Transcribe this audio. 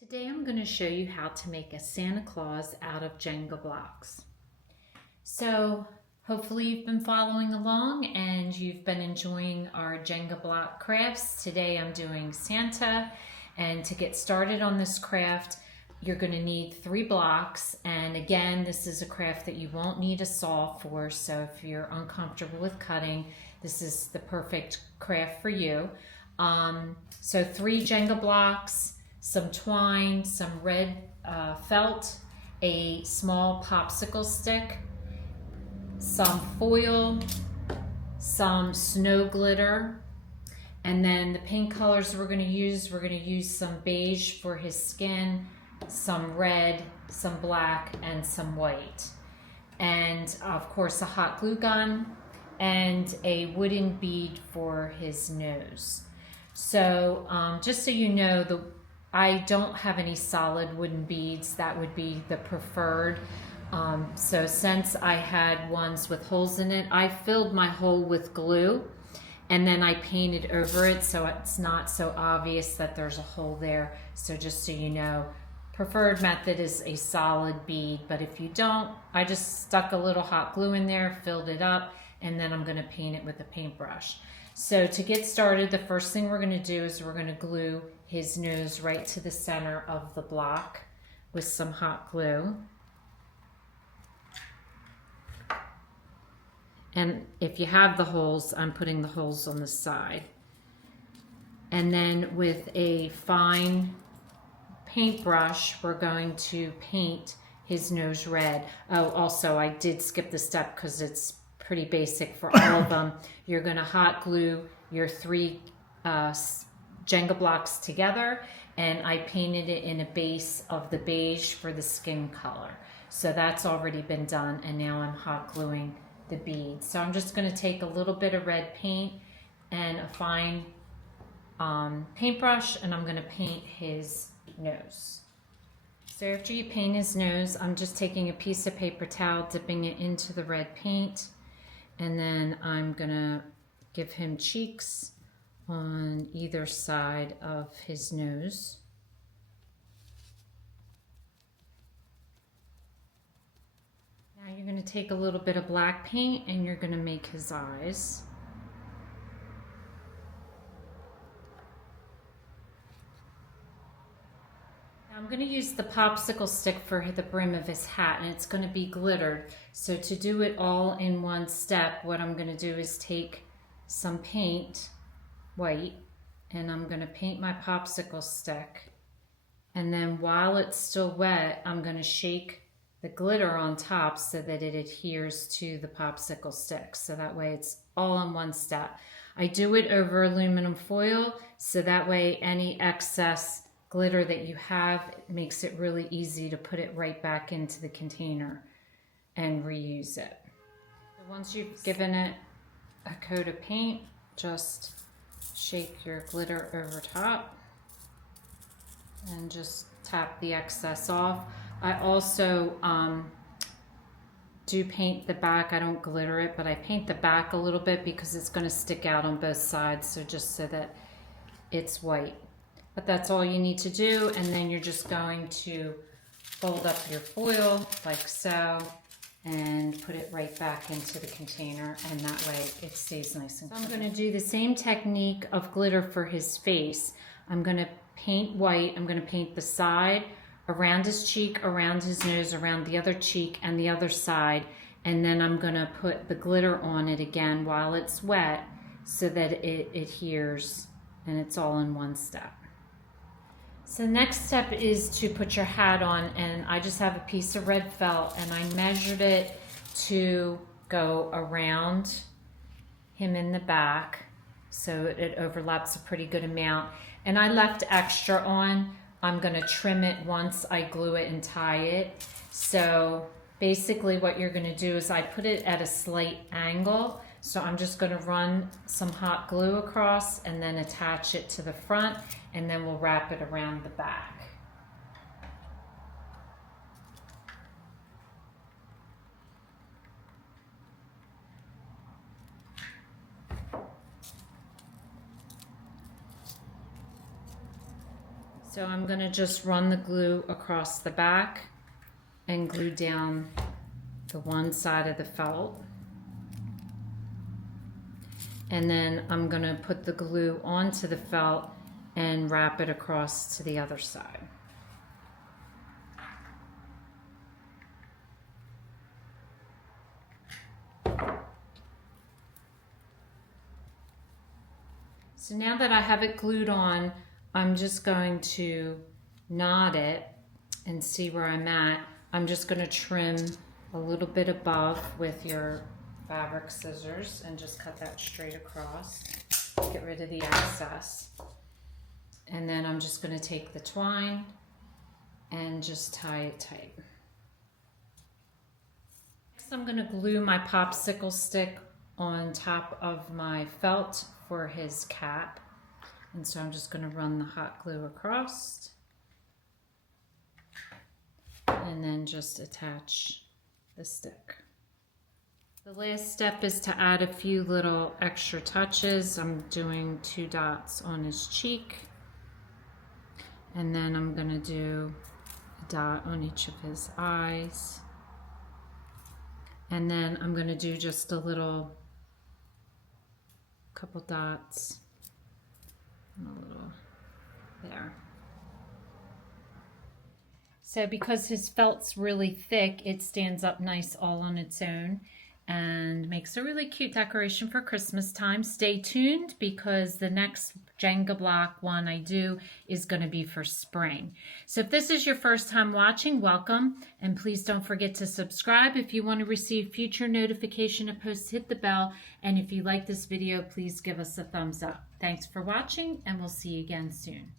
Today I'm going to show you how to make a Santa Claus out of Jenga blocks. So hopefully you've been following along and you've been enjoying our Jenga block crafts. Today I'm doing Santa, and to get started on this craft you're going to need 3 blocks, and again this is a craft that you won't need a saw for, so if you're uncomfortable with cutting, this is the perfect craft for you. So 3 Jenga blocks, some twine, some red felt, a small popsicle stick, some foil, some snow glitter, and then the paint colors we're going to use some beige for his skin, some red, some black, and some white, and of course a hot glue gun and a wooden bead for his nose. So just so you know, I don't have any solid wooden beads. That would be the preferred. So since I had ones with holes in it, I filled my hole with glue and then I painted over it so it's not so obvious that there's a hole there. So just so you know, preferred method is a solid bead, but if you don't, I just stuck a little hot glue in there, filled it up, and then I'm going to paint it with a paintbrush. So to get started, the first thing we're going to do is we're going to glue his nose right to the center of the block with some hot glue. And if you have the holes, I'm putting the holes on the side. And then with a fine paintbrush, we're going to paint his nose red. Oh, also I did skip the step because it's pretty basic for all of them. You're going to hot glue your 3 Jenga blocks together, and I painted it in a base of the beige for the skin color. So that's already been done, and now I'm hot gluing the beads. So I'm just going to take a little bit of red paint and a fine paintbrush, and I'm going to paint his nose. So after you paint his nose, I'm just taking a piece of paper towel, dipping it into the red paint, and then I'm going to give him cheeks on either side of his nose. Now you're going to take a little bit of black paint and you're going to make his eyes. Now I'm going to use the popsicle stick for the brim of his hat, and it's going to be glittered. So to do it all in one step, what I'm going to do is take some paint, white, and I'm going to paint my popsicle stick, and then while it's still wet I'm going to shake the glitter on top so that it adheres to the popsicle stick, so that way it's all in one step. I do it over aluminum foil so that way any excess glitter that you have, it makes it really easy to put it right back into the container and reuse it. So once you've given it a coat of paint, just shake your glitter over top and just tap the excess off. I also do paint the back. I don't glitter it, but I paint the back a little bit because it's going to stick out on both sides, so just so that it's white. But that's all you need to do, and then you're just going to fold up your foil like so and put it right back into the container, and that way it stays nice and cool. So I'm going to do the same technique of glitter for his face. I'm going to paint white. I'm going to paint the side, around his cheek, around his nose, around the other cheek, and the other side, and then I'm going to put the glitter on it again while it's wet so that it adheres and it's all in one step. So next step is to put your hat on, and I just have a piece of red felt and I measured it to go around him in the back so it overlaps a pretty good amount, and I left extra on. I'm going to trim it once I glue it and tie it. So basically what you're going to do is I put it at a slight angle, so I'm just going to run some hot glue across and then attach it to the front, and then we'll wrap it around the back. So I'm going to just run the glue across the back and glue down the one side of the felt. And then I'm going to put the glue onto the felt and wrap it across to the other side. So now that I have it glued on, I'm just going to knot it and see where I'm at. I'm just going to trim a little bit above with your fabric scissors and just cut that straight across. Get rid of the excess. And then I'm just going to take the twine and just tie it tight. Next, I'm going to glue my popsicle stick on top of my felt for his cap. And so I'm just going to run the hot glue across and then just attach the stick. The last step is to add a few little extra touches. I'm doing 2 dots on his cheek, and then I'm going to do a dot on each of his eyes, and then I'm going to do just a little couple dots and a little there. So because his felt's really thick, it stands up nice all on its own and makes a really cute decoration for Christmas time. Stay tuned because the next Jenga block one I do is going to be for spring. So if this is your first time watching, welcome, and please don't forget to subscribe. If you want to receive future notification of posts, hit the bell, and if you like this video, please give us a thumbs up. Thanks for watching, and we'll see you again soon.